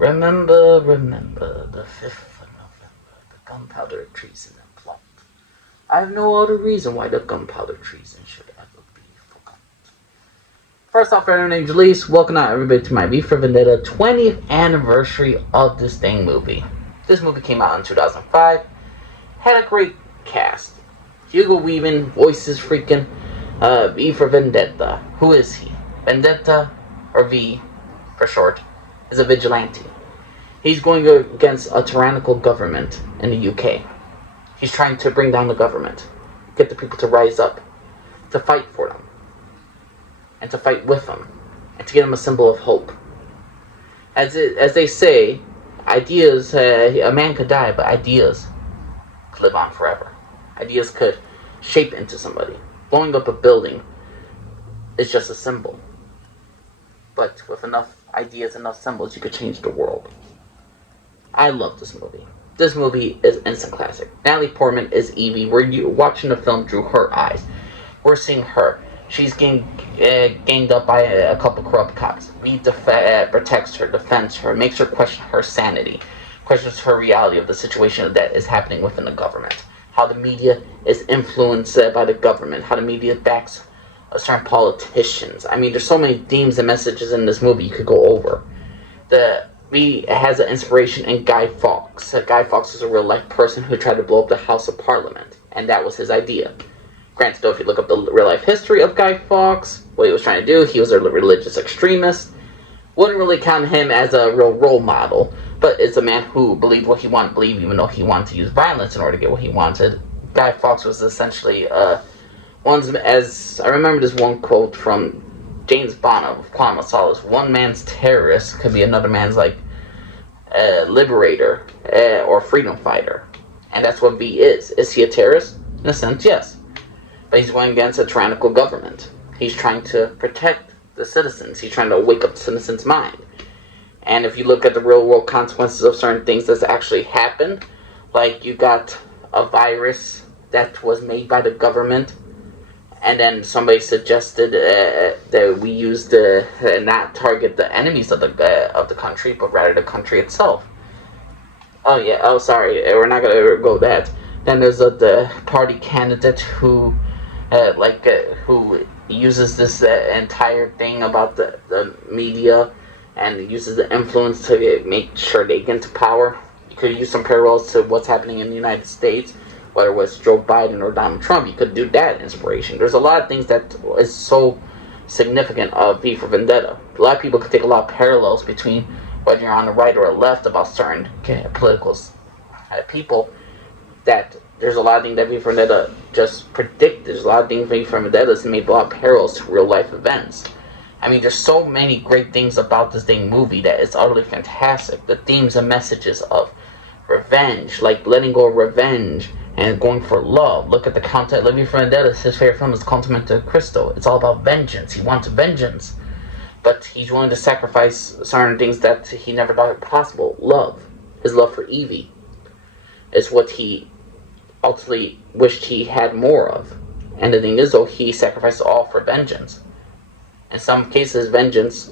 Remember the 5th of November, the gunpowder treason and plot. I have no other reason why the gunpowder treason should ever be forgotten. First off, my name's Jalise. Welcome out everybody to my V for Vendetta 20th anniversary of this dang movie. This movie came out in 2005. Had a great cast. Hugo Weaving voices freaking V for Vendetta. Who is he? Vendetta, or V for short, is a vigilante. He's going against a tyrannical government in the UK. He's trying to bring down the government, get the people to rise up, to fight for them, and to fight with them, and to give them a symbol of hope. As they say, ideas, a man could die, but ideas could live on forever. Ideas could shape into somebody. Blowing up a building is just a symbol. But with enough ideas, enough symbols, you could change the world. I love this movie. This movie is instant classic. Natalie Portman is Evie. We're watching the film through her eyes. We're seeing her. She's ganged up by a couple corrupt cops. V protects her, defends her, makes her question her sanity, questions her reality of the situation that is happening within the government. How the media is influenced by the government. How the media backs certain politicians. I mean, there's so many themes and messages in this movie you could go over. V has an inspiration in Guy Fawkes. Guy Fawkes was a real-life person who tried to blow up the House of Parliament, and that was his idea. Granted, though, if you look up the real-life history of Guy Fawkes, what he was trying to do, he was a religious extremist. Wouldn't really count him as a real role model, but it's a man who believed what he wanted to believe, even though he wanted to use violence in order to get what he wanted. Guy Fawkes was essentially, as I remember this one quote from James Bond of Quantum of Solace: one man's terrorist could be another man's liberator or freedom fighter, and that's what V is. Is he a terrorist? In a sense, yes, but he's going against a tyrannical government. He's trying to protect the citizens. He's trying to wake up the citizens' mind. And if you look at the real world consequences of certain things that's actually happened, like you got a virus that was made by the government, and then somebody suggested that we use not target the enemies of the country, but rather the country itself. We're not gonna go that. Then there's the party candidate who uses this entire thing about the media and uses the influence to make sure they get into power. You could use some parallels to what's happening in the United States. Whether it was Joe Biden or Donald Trump, you could do that inspiration. There's a lot of things that is so significant of V for Vendetta. A lot of people could take a lot of parallels between whether you're on the right or the left about certain political people. That there's a lot of things that V for Vendetta just predicted. There's a lot of things V for Vendetta has made a lot of parallels to real life events. I mean, there's so many great things about this dang movie that it's utterly fantastic. The themes and messages of revenge, like letting go of revenge, and going for love. Look at the content. V for Vendetta, his favorite film is Count of Monte Cristo. It's all about vengeance. He wants vengeance, but he's willing to sacrifice certain things that he never thought possible. Love, his love for Evie, is what he ultimately wished he had more of. And the thing is, though, he sacrificed all for vengeance. In some cases, vengeance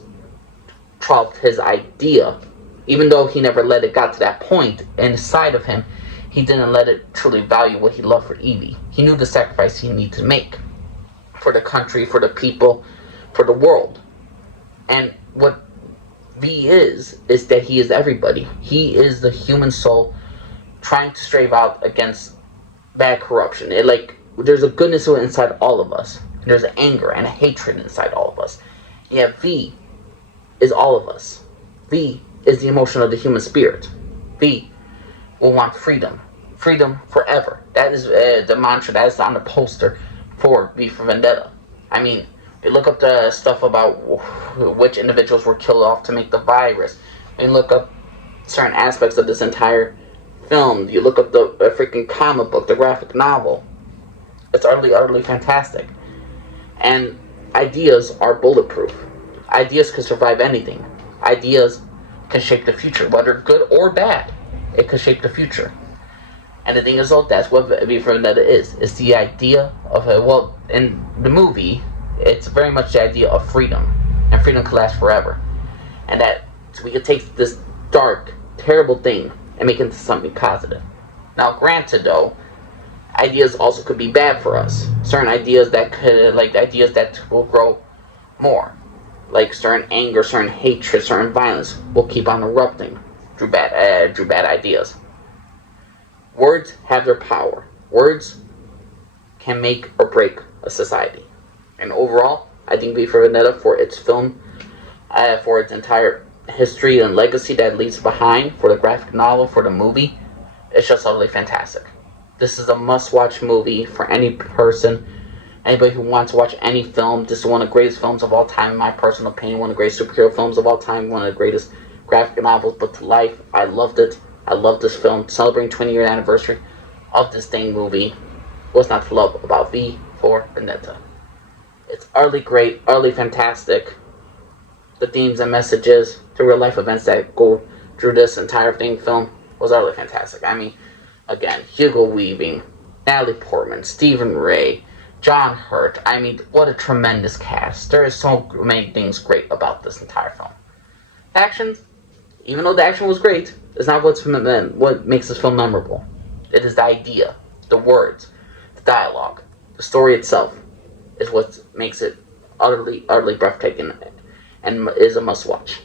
trumped his idea, even though he never let it got to that point inside of him. He didn't let it truly value what he loved for Evie. He knew the sacrifice he needed to make for the country, for the people, for the world. And what V is that he is everybody. He is the human soul trying to strive out against bad corruption. There's a goodness inside all of us. There's an anger and a hatred inside all of us. Yeah, V is all of us. V is the emotion of the human spirit. V will want freedom. Freedom forever. That is the mantra that is on the poster for V for Vendetta. I mean, you look up the stuff about which individuals were killed off to make the virus. You look up certain aspects of this entire film. You look up the freaking comic book, the graphic novel. It's utterly fantastic. And ideas are bulletproof. Ideas can survive anything. Ideas can shape the future, whether good or bad. It could shape the future. And the thing is, though, that's what V for Vendetta is. It's the idea of, in the movie, it's very much the idea of freedom. And freedom can last forever. And that we could take this dark, terrible thing and make it into something positive. Now, granted, though, ideas also could be bad for us. Certain ideas that could, like ideas that will grow more, like certain anger, certain hatred, certain violence, will keep on erupting through bad ideas. Words have their power. Words can make or break a society. And overall, I think V for Vendetta, for its film, for its entire history and legacy that it leaves behind, for the graphic novel, for the movie, it's just utterly fantastic. This is a must-watch movie for any person, anybody who wants to watch any film. This is one of the greatest films of all time, in my personal opinion. One of the greatest superhero films of all time. One of the greatest graphic novels put to life. I loved it. I love this film. Celebrating 20-year anniversary of this dang movie. What's not to love about V for Vendetta? It's utterly great, utterly fantastic. The themes and messages to real life events that go through this entire film was utterly fantastic. I mean, again, Hugo Weaving, Natalie Portman, Stephen Ray, John Hurt. I mean, what a tremendous cast. There is so many things great about this entire film. Action, even though the action was great, is not what makes this film memorable. It is the idea, the words, the dialogue, the story itself is what makes it utterly breathtaking and is a must-watch.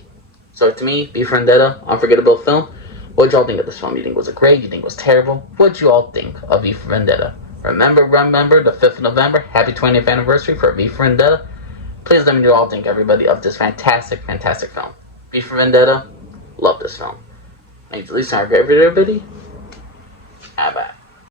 So to me, V for Vendetta, unforgettable film. What did y'all think of this film? You think it was great? You think it was terrible? What did you all think of V for Vendetta? Remember the 5th of November, happy 20th anniversary for V for Vendetta. Please let me know what you all think, everybody, of this fantastic film. V for Vendetta, love this film. Thanks, Lisa, everybody. Bye-bye.